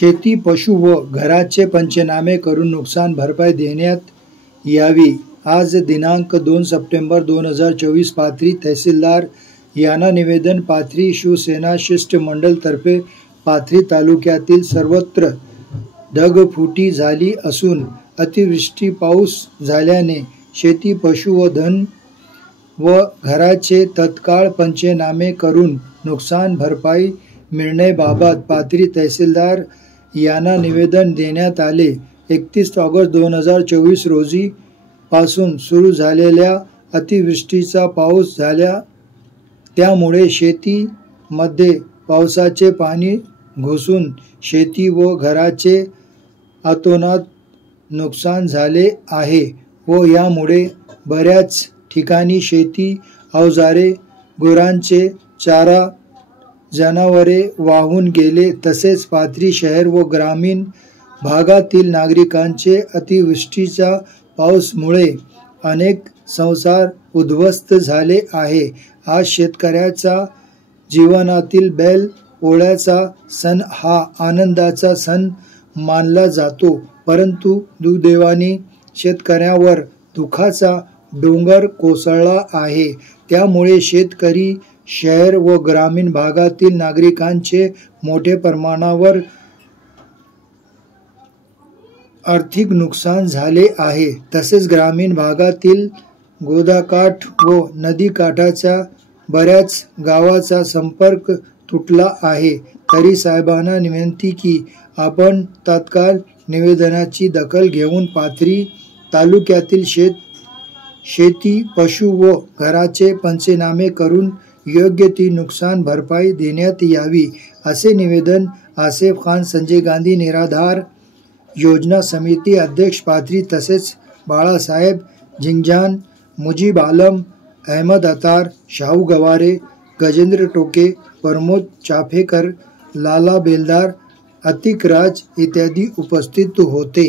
शेती, पशु व घराचे पंचनामे करून नुकसान भरपाई देण्यात यावी। आज दिनांक 2 सप्टेंबर 2024 पाथरी तहसीलदार यांना निवेदन। पाथरी शिवसेना शिष्टमंडळ तर्फे पाथरी तालुक्यातील सर्वत्र ढगफुटी झाली असून अतिवृष्टी पाऊस झाल्याने शेती, पशु व धन व घराचे तत्काळ पंचनामे करून नुकसान भरपाई मिळण्याबाबत पाथरी तहसीलदार यांना निवेदन देण्यात आले। 31 ऑगस्ट 2024 रोजी पासून सुरू झालेल्या अतिवृष्टीचा पाऊस झाला, त्यामुळे शेतीमध्ये पावसाचे पाणी घुसून शेती व घराचे अतोनात नुकसान झाले आहे व यामुळे बऱ्याच ठिकाणी शेती अवजारे, गुरांचे चारा, जनावरे वाहून गेले। तसेच पाथरी शहर व ग्रामीण भागातील नागरिकांचे अतिवृष्टीच्या पावसामुळे अनेक संसार उद्ध्वस्त झाले आहे। आज शेतकऱ्याचा जीवनातील बैल पोळ्याचा सण हा आनंदाचा सण मानला जातो, परंतु दुर्दैवाने शेतकऱ्यावर दुःखाचा डोंगर कोसळला आहे। त्यामुळे शेतकरी, शहर व ग्रामीण भागातील नागरिकांचे मोठ्या प्रमाणावर आर्थिक नुकसान झाले आहे। तसेच ग्रामीण भागातील गोदाकाठ व नदीकाठाच्या बऱ्याच गावाचा संपर्क तुटला आहे। तरी साहेबांना विनंती की आपण तात्काळ निवेदनाची दखल घेऊन पाथरी तालुक्यातील शेती, पशु व घराचे पंचनामे करून योग्य ती नुकसान भरपाई देण्यात यावी, असे निवेदन आसिफ खान, संजय गांधी निराधार योजना समिती अध्यक्ष पाथरी तसेच बाळासाहेब झिंजान, मुजीब आलम, अहमद अतार, शाहू गवारे, गजेंद्र टोके, प्रमोद चाफेकर, लाला बेलदार, अतिक राज इत्यादी उपस्थित होते।